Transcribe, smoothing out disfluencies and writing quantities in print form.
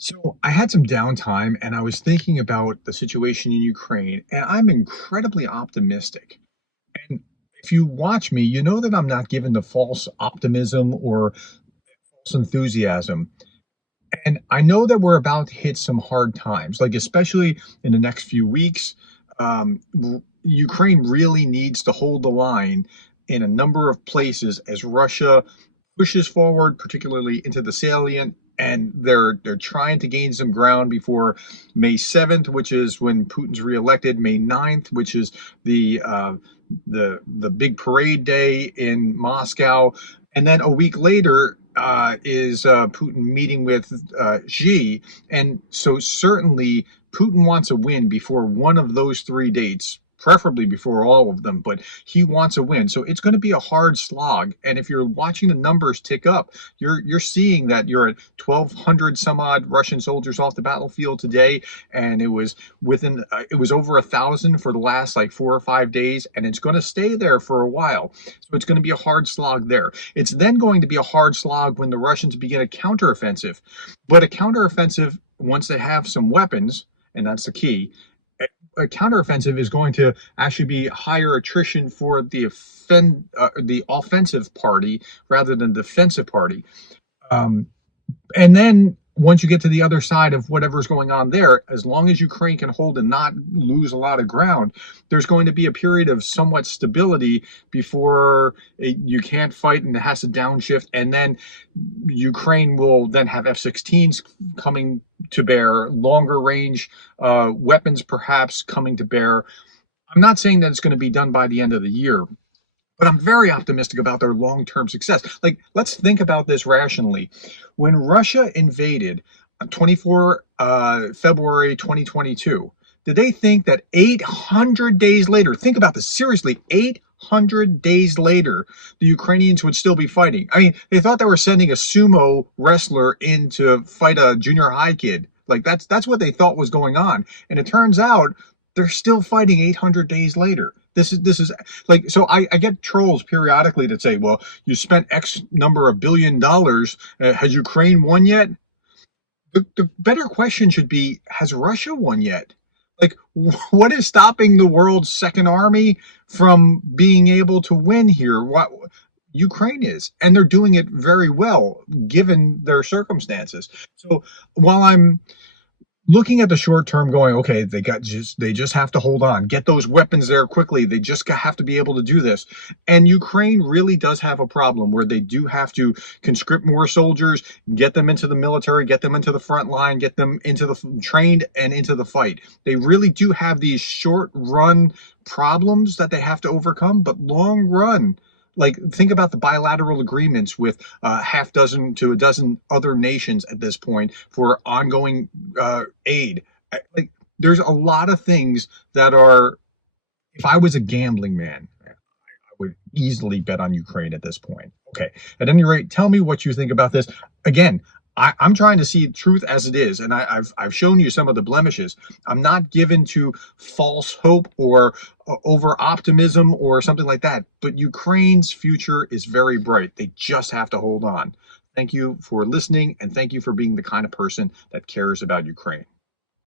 So I had some downtime and I was thinking about the situation in Ukraine, and I'm incredibly optimistic. And if you watch me, you know that I'm not given to false optimism or false enthusiasm. And I know that we're about to hit some hard times, like especially in the next few weeks. Ukraine really needs to hold the line in a number of places as Russia pushes forward, particularly into the salient, and they're trying to gain some ground before May 7th, which is when Putin's reelected, May 9th, which is the uh, the big parade day in Moscow, and then a week later is Putin meeting with Xi, and so certainly Putin wants a win before one of those three dates, preferably before all of them, but he wants a win. So it's going to be a hard slog. And if you're watching the numbers tick up, you're seeing that you're at 1,200 some odd Russian soldiers off the battlefield today, and it was over 1,000 for the last like 4 or 5 days, and it's going to stay there for a while. So it's going to be a hard slog there. It's then going to be a hard slog when the Russians begin a counteroffensive, but a counteroffensive once they have some weapons, and that's the key, a counteroffensive is going to actually be higher attrition for the offensive party rather than defensive party. Um, and then once you get to the other side of whatever's going on there, as long as Ukraine can hold and not lose a lot of ground, there's going to be a period of somewhat stability before you can't fight and it has to downshift. And then Ukraine will then have F-16s coming to bear, longer range weapons perhaps coming to bear. I'm not saying that it's going to be done by the end of the year, but I'm very optimistic about their long-term success. Like, let's think about this rationally. When Russia invaded on 24 February 2022, did they think that 800 days later, think about this seriously, 800 days later, the Ukrainians would still be fighting? I mean, they thought they were sending a sumo wrestler in to fight a junior high kid. Like, that's what they thought was going on. And it turns out they're still fighting 800 days later. This is like, so I get trolls periodically that say, well, you spent X number of $billion. Has Ukraine won yet? The better question should be, has Russia won yet? Like, what is stopping the world's second army from being able to win here? What Ukraine is, and they're doing it very well given their circumstances. So while I'm looking at the short term going, okay, they just have to hold on, get those weapons there quickly, they just have to be able to do this. And Ukraine really does have a problem where they do have to conscript more soldiers, get them into the military, get them into the front line, get them into the trained and into the fight. They really do have these short run problems that they have to overcome, but long run, like, think about the bilateral agreements with half dozen to a dozen other nations at this point for ongoing aid. Like, there's a lot of things that are, if I was a gambling man, I would easily bet on Ukraine at this point. Okay. At any rate, tell me what you think about this. Again, I'm trying to see truth as it is, and I've shown you some of the blemishes. I'm not given to false hope or over optimism or something like that. But Ukraine's future is very bright. They just have to hold on. Thank you for listening, and thank you for being the kind of person that cares about Ukraine.